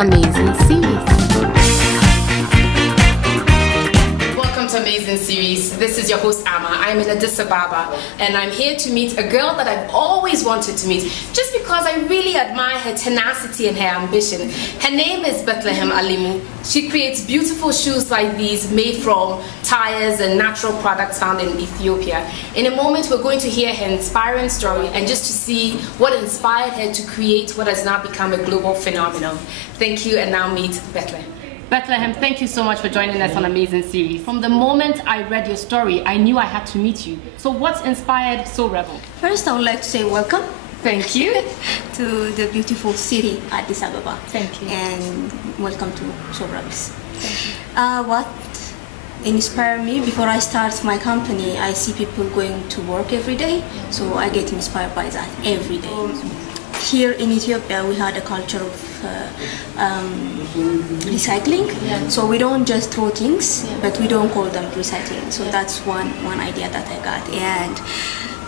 Amazing Series. Welcome to Amazing Series. This is your host Amma. I'm in Addis Ababa and I'm here to meet a girl that I've always wanted to meet just because I really admire her tenacity and her ambition. Her name is Bethlehem Alemu. She creates beautiful shoes like these made from tires and natural products found in Ethiopia. In a moment we're going to hear her inspiring story and just to see what inspired her to create what has now become a global phenomenon. Thank you, and now meet Bethlehem. Bethlehem, thank you so much for joining us on Amazing Series. From the moment I read your story, I knew I had to meet you. So what's inspired soleRebel? First, I would like to say welcome. Thank you. To the beautiful city, Addis Ababa. Thank you. And welcome to soleRebel. What inspired me, before I start my company, I see people going to work every day, so I get inspired by that every day. Here in Ethiopia, we had a culture of recycling, so we don't just throw things, but we don't call them recycling. So that's one idea that I got. And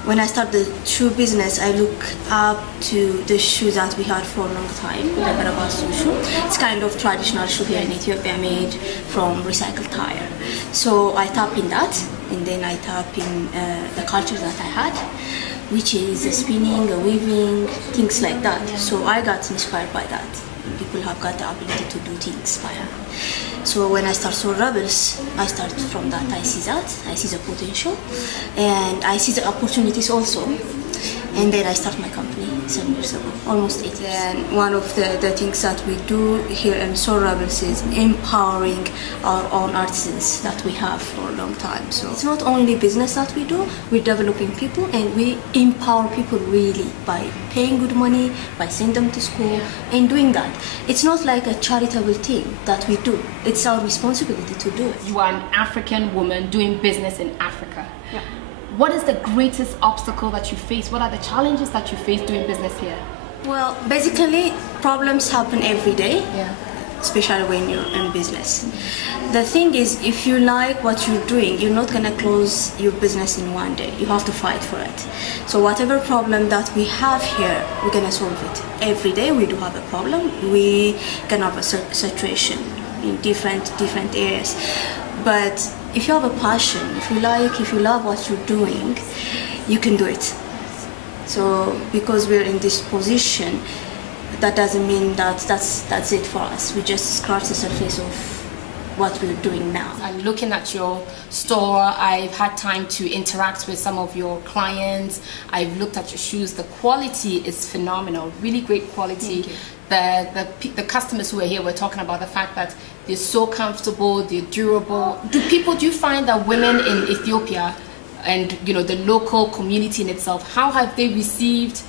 when I started the shoe business, I look up to the shoes that we had for a long time, the Barabasu shoe. It's kind of traditional shoe here in Ethiopia made from recycled tire. So I tap in that, and then I tap in the culture that I had, which is spinning, weaving, things like that. So I got inspired by that. People have got the ability to do things by hand. So when I start soleRebel, I start from that. I see that, I see the potential, and I see the opportunities also. And then I start my company 7 years ago, almost 8 years. And one of the things that we do here in soleRebel is empowering our own artisans that we have for a long time. So it's not only business that we do, we're developing people and we empower people really by paying good money, by sending them to school and doing that. It's not like a charitable thing that we do. It's our responsibility to do it. You are an African woman doing business in Africa. Yeah. What is the greatest obstacle that you face? What are the challenges that you face doing business here? Well, basically, problems happen every day, especially when you're in business. The thing is, if you like what you're doing, you're not going to close your business in one day. You have to fight for it. So whatever problem that we have here, we're going to solve it. Every day we do have a problem. We can have a situation in different areas. But if you have a passion, if you love what you're doing, you can do it. So because we're in this position, that doesn't mean that that's it for us. We just scratch the surface of what we're doing now. I'm looking at your store. I've had time to interact with some of your clients. I've looked at your shoes. The quality is phenomenal, really great quality. The customers who are here were talking about the fact that they're so comfortable, they're durable. Do you find that women in Ethiopia and the local community in itself, how have they received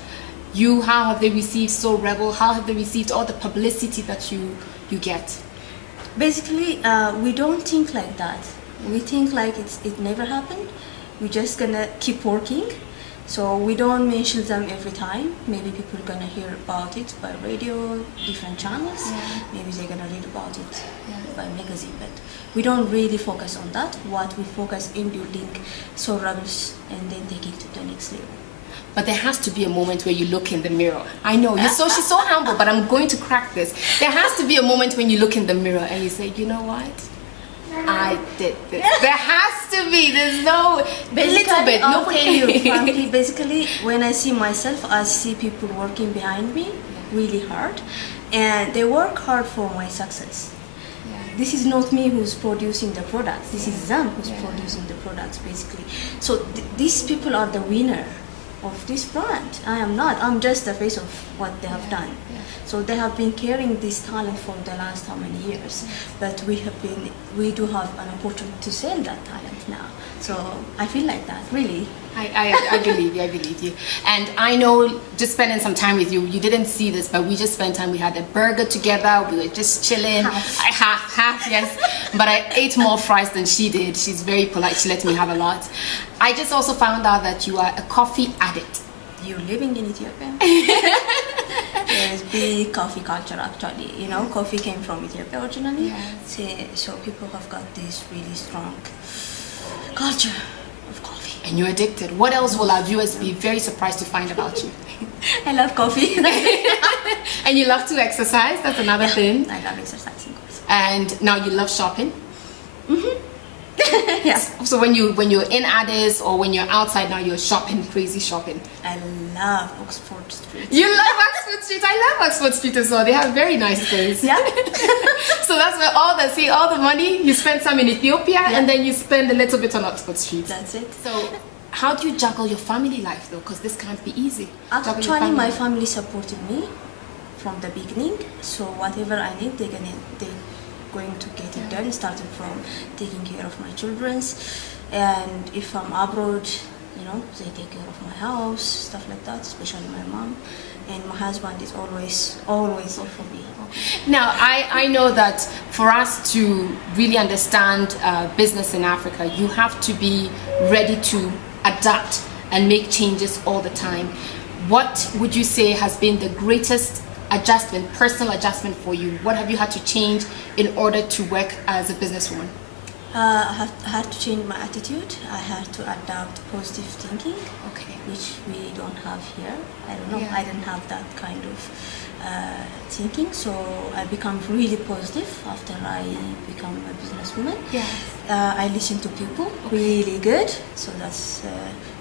you? How have they received soleRebel? How have they received all the publicity that you get? Basically, we don't think like that. We think like it never happened. We're just gonna keep working. So we don't mention them every time. Maybe people are gonna hear about it by radio, different channels. Maybe they're gonna read about it by magazine. But we don't really focus on that. What we focus in building soleRebel and then take it to the next level. But there has to be a moment where you look in the mirror. I know, she's so humble, but I'm going to crack this. There has to be a moment when you look in the mirror and you say, you know what? I did this. There has to be. There's no little bit. I'll tell you, frankly, basically, when I see myself, I see people working behind me really hard, and they work hard for my success. This is not me who's producing the products. This is them who's producing the products, basically. So these people are the winner of this brand. I am not. I'm just the face of what they have done. So they have been carrying this talent for the last how many years, but we do have an opportunity to sell that talent now. So I feel like that, really. I believe you. And I know, just spending some time with you, you didn't see this, but we just spent time. We had a burger together. We were just chilling. Half, yes. But I ate more fries than she did. She's very polite. She let me have a lot. I just also found out that you are a coffee addict. You're living in Ethiopia? There's big coffee culture, actually. Coffee came from Ethiopia originally. So people have got this really strong culture of coffee. And you're addicted. What else will our viewers be very surprised to find about you? I love coffee. And you love to exercise, that's another thing. I love exercising also. And now you love shopping? Yeah. So when you're in Addis or when you're outside now, you're shopping, crazy shopping. I love Oxford Street. You love Oxford Street. I love Oxford Street as well. They have very nice things. Yeah. So that's where all the money, you spend some in Ethiopia, and then you spend a little bit on Oxford Street. That's it. So how do you juggle your family life though? Because this can't be easy. Actually, my family supported me from the beginning. So whatever I need, they're going to get it done, starting from taking care of my children's, and if I'm abroad, you know, they take care of my house, stuff like that, especially my mom. And my husband is always there for me. Now, I know that for us to really understand business in Africa, you have to be ready to adapt and make changes all the time. What would you say has been the greatest adjustment, personal adjustment for you? What have you had to change in order to work as a businesswoman? I had to change my attitude. I had to adapt positive thinking, which we don't have here. I don't know. Yeah. I didn't have that kind of thinking, so I become really positive after I become a businesswoman. Yeah. I listen to people really good, so that's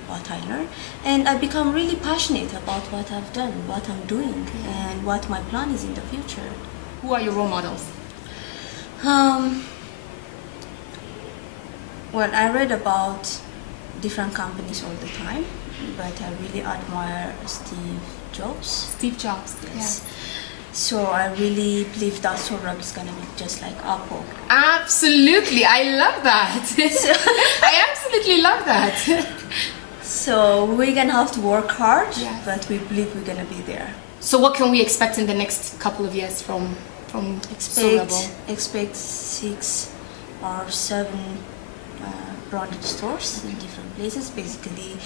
what I learned, and I become really passionate about what I've done, what I'm doing, and what my plan is in the future. Who are your role models? Well, I read about different companies all the time, but I really admire Steve Jobs. Steve Jobs, yes. So I really believe that soleRebel is going to be just like Apple. Absolutely, I love that. I absolutely love that. So we're going to have to work hard, but we believe we're going to be there. So what can we expect in the next couple of years from soleRebel? Expect 6 or 7 branded stores in different places. Basically,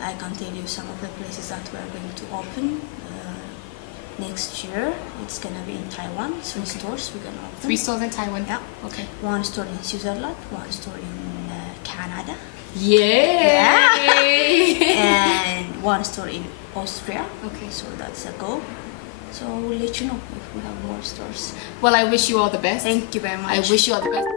I can tell you some of the places that we are going to open next year. It's going to be in Taiwan. 3 stores we're going to open. 3 stores in Taiwan? Yeah. Okay. 1 store in Switzerland, 1 store in Canada. Yeah. And 1 store in Austria. Okay. So that's a go. So we'll let you know if we have more stores. Well, I wish you all the best. Thank you very much. I wish you all the best.